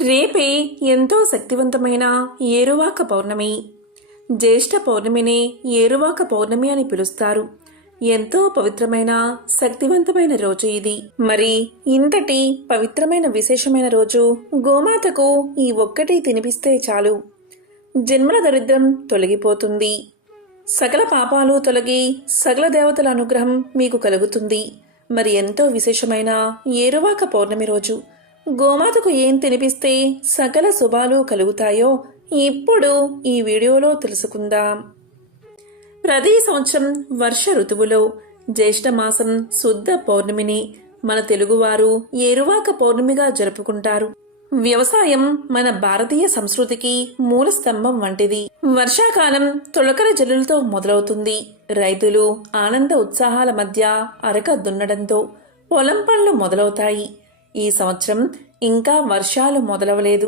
రేపే ఎంతో శక్తివంతమైన ఏరువాక పౌర్ణమి. జ్యేష్ఠ పౌర్ణమిని ఏరువాక పౌర్ణమి అని పిలుస్తారు. ఎంతో పవిత్రమైన శక్తివంతమైన రోజు ఇది. మరి ఇంతటి పవిత్రమైన విశేషమైన రోజు గోమాతకు ఈ ఒక్కటి తినిపిస్తే చాలు. జన్మల దరిద్రం తొలగిపోతుంది. సకల పాపాలు తొలగి సకల దేవతల అనుగ్రహం మీకు కలుగుతుంది. మరి ఎంతో విశేషమైన ఏరువాక పౌర్ణమి రోజు గోమాతకు ఏం తినిపిస్తే సకల శుభాలు కలుగుతాయో ఇప్పుడు ఈ వీడియోలో తెలుసుకుందాం. ప్రతి సంవత్సరం వర్ష ఋతువులో జ్యేష్ఠమాసం శుద్ధ పౌర్ణమిని మన తెలుగువారు ఏరువాక పౌర్ణమిగా జరుపుకుంటారు. వ్యవసాయం మన భారతీయ సంస్కృతికి మూల స్తంభం వంటిది. వర్షాకాలం తొలకరి జల్లులతో మొదలవుతుంది. రైతులు ఆనంద ఉత్సాహాల మధ్య అరక దున్నడంతో పొలం పనులు మొదలవుతాయి. ఈ సంవత్సరం ఇంకా వర్షాలు మొదలవలేదు.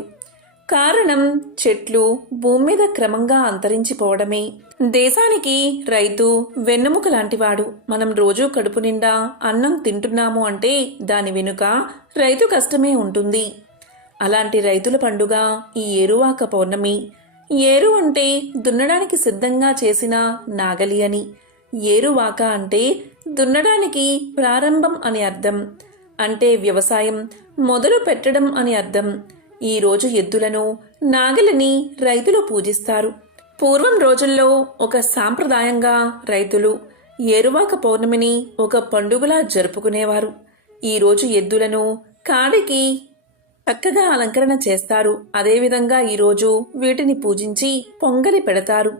కారణం చెట్లు భూమి మీద క్రమంగా అంతరించిపోవడమే. దేశానికి రైతు వెన్నెముక లాంటివాడు. మనం రోజూ కడుపు నిండా అన్నం తింటున్నాము అంటే దాని వెనుక రైతు కష్టమే ఉంటుంది. అలాంటి రైతుల పండుగ ఈ ఏరువాక పౌర్ణమి. ఏరు అంటే దున్నడానికి సిద్ధంగా చేసిన నాగలి అని. ఏరువాక అంటే దున్నడానికి ప్రారంభం అని అర్థం. అంటే వ్యవసాయం మొదలు పెట్టడం అని అర్థం. ఈరోజు ఎద్దులను నాగలిని రైతులు పూజిస్తారు. పూర్వం రోజుల్లో ఒక సాంప్రదాయంగా రైతులు ఏరువాక పౌర్ణమిని ఒక పండుగలా జరుపుకునేవారు. ఈరోజు ఎద్దులను కాడికి చక్కగా అలంకరణ చేస్తారు. అదేవిధంగా ఈరోజు వీటిని పూజించి పొంగలి పెడతారు.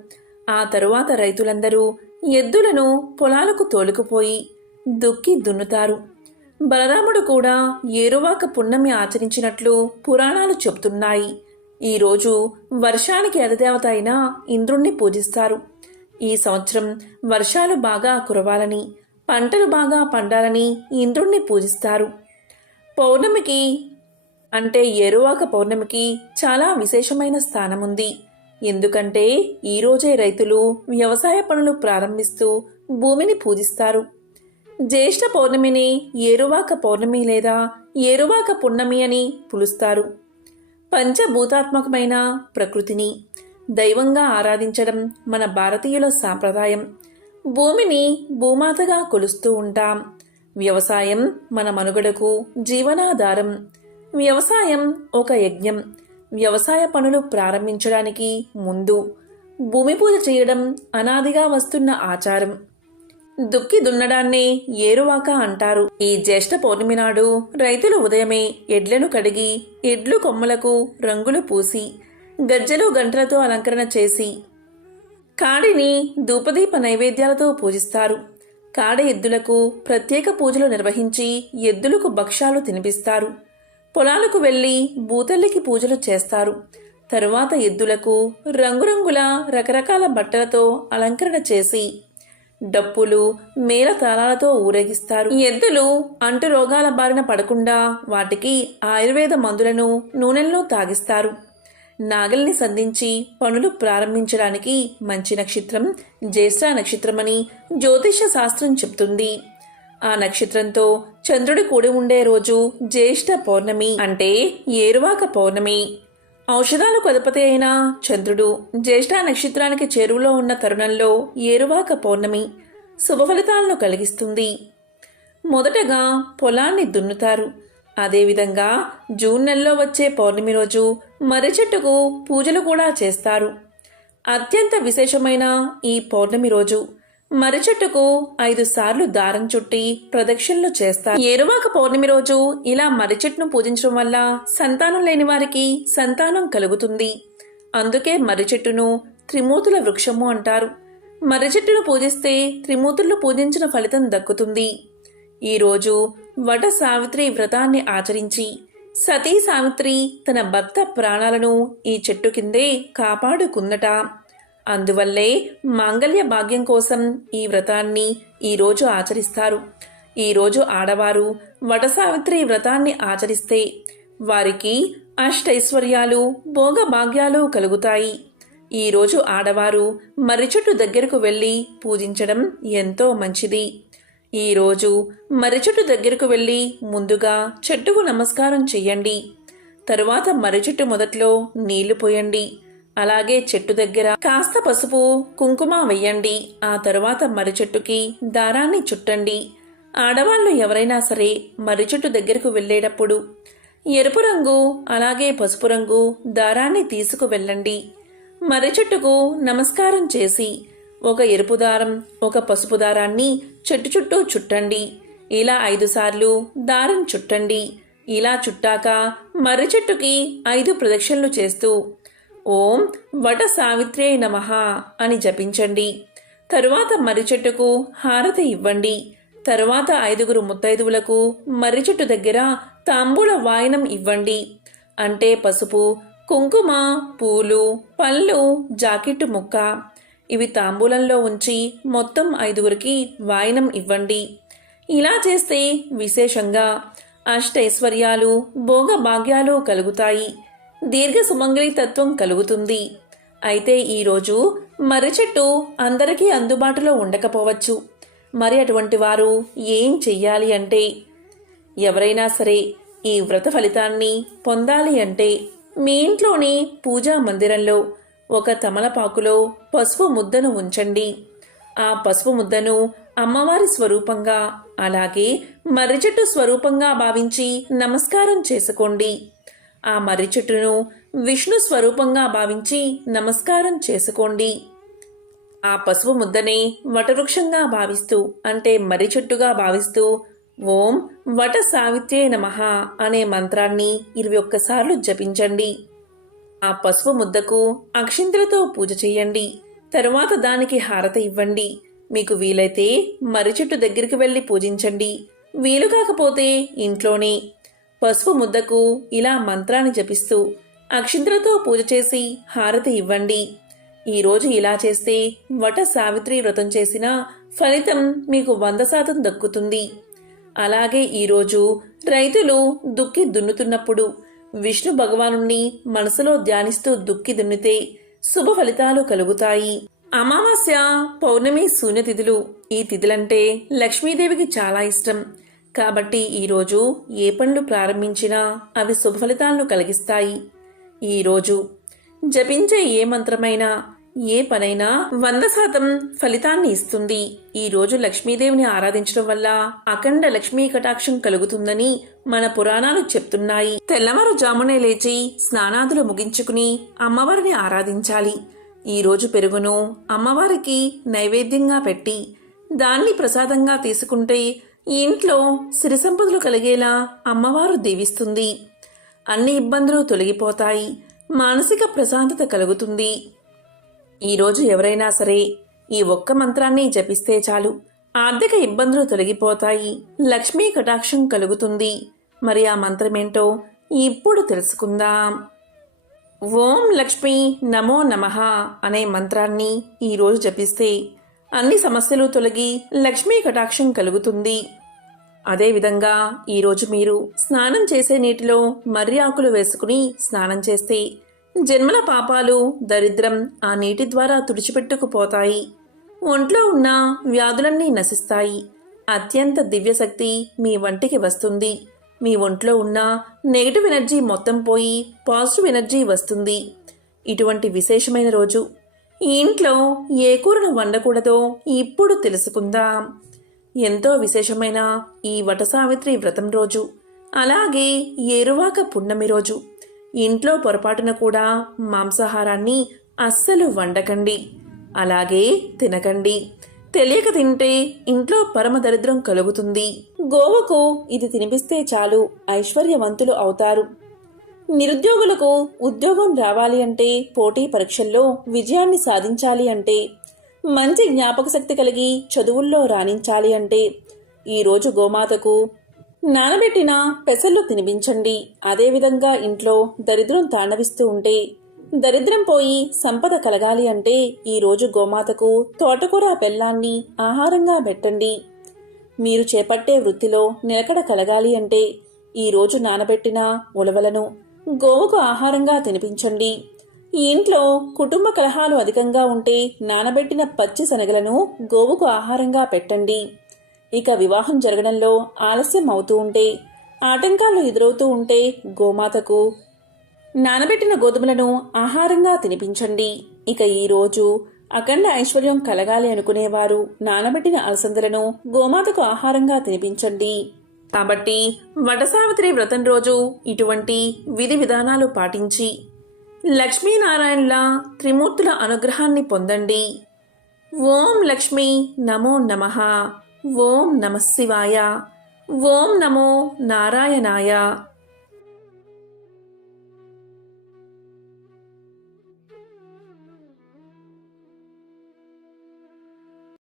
ఆ తరువాత రైతులందరూ ఎద్దులను పొలాలకు తోలుకుపోయి దుక్కి దున్నుతారు. బలరాముడు కూడా ఏరువాక పున్నమి ఆచరించినట్లు పురాణాలు చెబుతున్నాయి. ఈరోజు వర్షానికి అధిదేవత అయిన ఇంద్రుణ్ణి పూజిస్తారు. ఈ సంవత్సరం వర్షాలు బాగా కురవాలని పంటలు బాగా పండాలని ఇంద్రుణ్ణి పూజిస్తారు. పౌర్ణమికి అంటే ఏరువాక పౌర్ణమికి చాలా విశేషమైన స్థానముంది. ఎందుకంటే ఈరోజే రైతులు వ్యవసాయ పనులు ప్రారంభిస్తూ భూమిని పూజిస్తారు. జ్యేష్ఠ పౌర్ణమిని ఏరువాక పౌర్ణమి లేదా ఏరువాక పున్నమి అని పిలుస్తారు. పంచభూతాత్మకమైన ప్రకృతిని దైవంగా ఆరాధించడం మన భారతీయుల సాంప్రదాయం. భూమిని భూమాతగా కొలుస్తూ ఉంటాం. వ్యవసాయం మన మనుగడకు జీవనాధారం. వ్యవసాయం ఒక యజ్ఞం. వ్యవసాయ పనులు ప్రారంభించడానికి ముందు భూమి పూజ చేయడం అనాదిగా వస్తున్న ఆచారం. దుక్కి దున్నడాన్నే ఏరువాక అంటారు. ఈ జ్యేష్ఠ పౌర్ణమి నాడు రైతులు ఉదయమే ఎడ్లను కడిగి ఎడ్లు కొమ్మలకు రంగులు పూసి గజ్జలు గంటలతో అలంకరణ చేసి కాడిని ధూపదీప నైవేద్యాలతో పూజిస్తారు. కాడ ఎద్దులకు ప్రత్యేక పూజలు నిర్వహించి ఎద్దులకు భక్ష్యాలు తినిపిస్తారు. పొలాలకు వెళ్ళి భూతల్లికి పూజలు చేస్తారు. తరువాత ఎద్దులకు రంగురంగుల రకరకాల బట్టలతో అలంకరణ చేసి డప్పులు మేళతాళాలతో ఊరేగిస్తారు. ఎద్దులు అంటు రోగాల బారిన పడకుండా వాటికి ఆయుర్వేద మందులను నూనెలను తాగిస్తారు. నాగల్ని సంధించి పనులు ప్రారంభించడానికి మంచి నక్షత్రం జ్యేష్ఠ నక్షత్రమని జ్యోతిష శాస్త్రం చెప్తుంది. ఆ నక్షత్రంతో చంద్రుడు కూడి ఉండే రోజు జ్యేష్ఠ పౌర్ణమి అంటే ఏరువాక పౌర్ణమి. ఔషధాలు కొదపతే అయినా చంద్రుడు జ్యేష్ఠ నక్షత్రానికి చేరువలో ఉన్న తరుణంలో ఏరువాక పౌర్ణమి శుభ ఫలితాలను కలిగిస్తుంది. మొదటగా పొలాన్ని దున్నుతారు. అదేవిధంగా జూన్ నెలలో వచ్చే పౌర్ణమి రోజు మర్రి చెట్టుకు పూజలు కూడా చేస్తారు. అత్యంత విశేషమైన ఈ పౌర్ణమి రోజు మర్రిచెట్టుకు ఐదు సార్లు దారం చుట్టి ప్రదక్షిణలు చేస్తారు. ఏరువాక పౌర్ణమి రోజు ఇలా మర్రిచెట్టును పూజించడం వల్ల సంతానం లేని వారికి సంతానం కలుగుతుంది. అందుకే మర్రిచెట్టును త్రిమూతుల త్రిమూర్తుల వృక్షము అంటారు. మర్రి చెట్టును పూజిస్తే త్రిమూతులను పూజించిన ఫలితం దక్కుతుంది. ఈరోజు వట సావిత్రి వ్రతాన్ని ఆచరించి సతీ సావిత్రి తన భర్త ప్రాణాలను ఈ చెట్టు కిందే కాపాడుకుందట అందువల్లే మాంగళ్య భాగ్యం కోసం ఈ వ్రతాన్ని ఈరోజు ఆచరిస్తారు. ఈరోజు ఆడవారు వటసావిత్రి వ్రతాన్ని ఆచరిస్తే వారికి అష్టైశ్వర్యాలు భోగ భాగ్యాలు కలుగుతాయి ఈరోజు ఆడవారు మర్రిచెట్టు దగ్గరకు వెళ్ళి పూజించడం ఎంతో మంచిది. ఈరోజు మర్రిచెట్టు దగ్గరకు వెళ్ళి ముందుగా చెట్టుకు నమస్కారం చెయ్యండి. తరువాత మర్రిచెట్టు మొదట్లో నీళ్ళు పోయండి. అలాగే చెట్టు దగ్గర కాస్త పసుపు కుంకుమ వెయ్యండి. ఆ తరువాత మర్రి చెట్టుకి దారాన్ని చుట్టండి. ఆడవాళ్ళు ఎవరైనా సరే మర్రి చెట్టు దగ్గరకు వెళ్ళేటప్పుడు ఎరుపు రంగు అలాగే పసుపు రంగు దారాన్ని తీసుకు వెళ్ళండి. మర్రి చెట్టుకు నమస్కారం చేసి ఒక ఎరుపు దారం ఒక పసుపు దారాన్ని చెట్టు చుట్టూ చుట్టండి. ఇలా ఐదు సార్లు దారం చుట్టండి. ఇలా చుట్టాక మర్రి చెట్టుకి ఐదు ప్రదక్షిణలు చేస్తూ ఓం వట సావిత్రే నమః అని జపించండి. తరువాత మర్రి చెట్టుకు హారతి ఇవ్వండి. తరువాత ఐదుగురు ముత్తైదువులకు మర్రి చెట్టు దగ్గర తాంబూల వాయనం ఇవ్వండి. అంటే పసుపు కుంకుమ పూలు పళ్ళు జాకెట్టు ముక్క. ఇవి తాంబూలంలో ఉంచి మొత్తం ఐదుగురికి వాయనం ఇవ్వండి. ఇలా చేస్తే విశేషంగా అష్టైశ్వర్యాలు భోగభాగ్యాలు కలుగుతాయి. దీర్ఘ సుమంగళి తత్వం కలుగుతుంది. అయితే ఈరోజు మర్రి చెట్టు అందరికీ అందుబాటులో ఉండకపోవచ్చు. మరి అటువంటి వారు ఏం చెయ్యాలి అంటే? ఎవరైనా సరే ఈ వ్రత ఫలితాన్ని పొందాలి అంటే మీ ఇంట్లోని పూజా మందిరంలో ఒక తమలపాకులో పసుపు ముద్దను ఉంచండి. ఆ పసుపు ముద్దను అమ్మవారి స్వరూపంగా అలాగే మర్రిచెట్టు స్వరూపంగా భావించి నమస్కారం చేసుకోండి. ఆ మర్రి చెట్టును విష్ణు స్వరూపంగా భావించి నమస్కారం చేసుకోండి. ఆ పసుపు ముద్దనే వటవృక్షంగా భావిస్తూ అంటే మర్రి చెట్టుగా భావిస్తూ ఓం వట సావిత్రే నమః అనే మంత్రాన్ని ఇరవై ఒక్కసార్లు జపించండి. ఆ పసుపు ముద్దకు అక్షింతలతో పూజ చేయండి. తరువాత దానికి హారత ఇవ్వండి. మీకు వీలైతే మర్రి చెట్టు దగ్గరికి వెళ్ళి పూజించండి. వీలు కాకపోతే ఇంట్లోనే పసుపు ముద్దకు ఇలా మంత్రాన్ని జపిస్తూ అక్షింతలతో పూజ చేసి హారతి ఇవ్వండి. ఈరోజు ఇలా చేస్తే వట సావిత్రి వ్రతం చేసిన ఫలితం మీకు వంద శాతం దక్కుతుంది. అలాగే ఈరోజు రైతులు దుక్కి దున్నుతున్నప్పుడు విష్ణు భగవానుణ్ణి మనసులో ధ్యానిస్తూ దుక్కి దున్నితే శుభ ఫలితాలు కలుగుతాయి. అమావాస్య పౌర్ణమి శూన్యతిథులు ఈ తిథులంటే లక్ష్మీదేవికి చాలా ఇష్టం. కాబట్టి ఈరోజు ఏ పనులు ప్రారంభించినా అవి శుభఫలితాలను కలిగిస్తాయి. ఈరోజు జపించే ఏ మంత్రమైనా ఏ పనైనా వంద శాతం ఫలితాన్ని ఇస్తుంది. ఈరోజు లక్ష్మీదేవిని ఆరాధించడం వల్ల అఖండ లక్ష్మీ కటాక్షం కలుగుతుందని మన పురాణాలు చెప్తున్నాయి. తెల్లవారుజామునే లేచి స్నానాదులు ముగించుకుని అమ్మవారిని ఆరాధించాలి. ఈరోజు పెరుగును అమ్మవారికి నైవేద్యంగా పెట్టి దాన్ని ప్రసాదంగా తీసుకుంటే ఇంట్లో సిరి సంపదలు కలిగేలా అమ్మవారు దీవిస్తుంది. అన్ని ఇబ్బందులు తొలగిపోతాయి. మానసిక ప్రశాంతత కలుగుతుంది. ఈరోజు ఎవరైనా సరే ఈ ఒక్క మంత్రాన్ని జపిస్తే చాలు. ఆర్థిక ఇబ్బందులు తొలగిపోతాయి. లక్ష్మీ కటాక్షం కలుగుతుంది. మరి ఆ మంత్రమేంటో ఇప్పుడు తెలుసుకుందాం. ఓం లక్ష్మి నమో నమః అనే మంత్రాన్ని ఈరోజు జపిస్తే అన్ని సమస్యలు తొలగి లక్ష్మీ కటాక్షం కలుగుతుంది. అదేవిధంగా ఈరోజు మీరు స్నానం చేసే నీటిలో మర్రి ఆకులు వేసుకుని స్నానం చేస్తే జన్మల పాపాలు దరిద్రం ఆ నీటి ద్వారా తుడిచిపెట్టుకుపోతాయి. ఒంట్లో ఉన్న వ్యాధులన్నీ నశిస్తాయి. అత్యంత దివ్యశక్తి మీ వంటికి వస్తుంది. మీ ఒంట్లో ఉన్న నెగిటివ్ ఎనర్జీ మొత్తం పోయి పాజిటివ్ ఎనర్జీ వస్తుంది. ఇటువంటి విశేషమైన రోజు. ఇంట్లో ఏ కూరను వండకూడదో ఇప్పుడు తెలుసుకుందాం. ఎంతో విశేషమైన ఈ వటసావిత్రి వ్రతం రోజు. అలాగే ఏరువాక పున్నమి రోజు. ఇంట్లో పొరపాటున కూడా మాంసాహారాన్ని అస్సలు వండకండి. అలాగే తినకండి. తెలియక తింటే ఇంట్లో పరమ దరిద్రం కలుగుతుంది. గోవకు ఇది తినిపిస్తే చాలు ఐశ్వర్యవంతులు అవుతారు. నిరుద్యోగులకు ఉద్యోగం రావాలి అంటే పోటీ పరీక్షల్లో విజయాన్ని సాధించాలి అంటే మంచి జ్ఞాపక శక్తి కలిగి చదువుల్లో రాణించాలి అంటే ఈరోజు గోమాతకు నానబెట్టిన పెసళ్ళు తినిపించండి. అదేవిధంగా ఇంట్లో దరిద్రం తాండవిస్తూ ఉంటే దరిద్రం పోయి సంపద కలగాలి అంటే ఈరోజు గోమాతకు తోటకూర బెల్లాన్ని ఆహారంగా పెట్టండి. మీరు చేపట్టే వృత్తిలో నిలకడ కలగాలి అంటే ఈరోజు నానబెట్టిన ఉలవలను గోవుకు ఆహారంగా తినిపించండి. ఈ ఇంట్లో కుటుంబ కలహాలు అధికంగా ఉంటే నానబెట్టిన పచ్చి శనగలను గోవుకు ఆహారంగా పెట్టండి. ఇక వివాహం జరగడంలో ఆలస్యం అవుతూ ఉంటే ఆటంకాలు ఎదురవుతూ ఉంటే గోమాతకు నానబెట్టిన గోధుమలను ఆహారంగా తినిపించండి. ఇక ఈరోజు అఖండ ఐశ్వర్యం కలగాలి అనుకునేవారు నానబెట్టిన అలసందలను గోమాతకు ఆహారంగా తినిపించండి. కాబట్టి వటసావిత్రి వ్రతం రోజు ఇటువంటి విధి విధానాలు పాటించి లక్ష్మీనారాయణుల త్రిమూర్తుల అనుగ్రహాన్ని పొందండి. ఓం లక్ష్మీ నమో నమః. ఓం నమ శివాయ. ఓం నమో నారాయణాయ.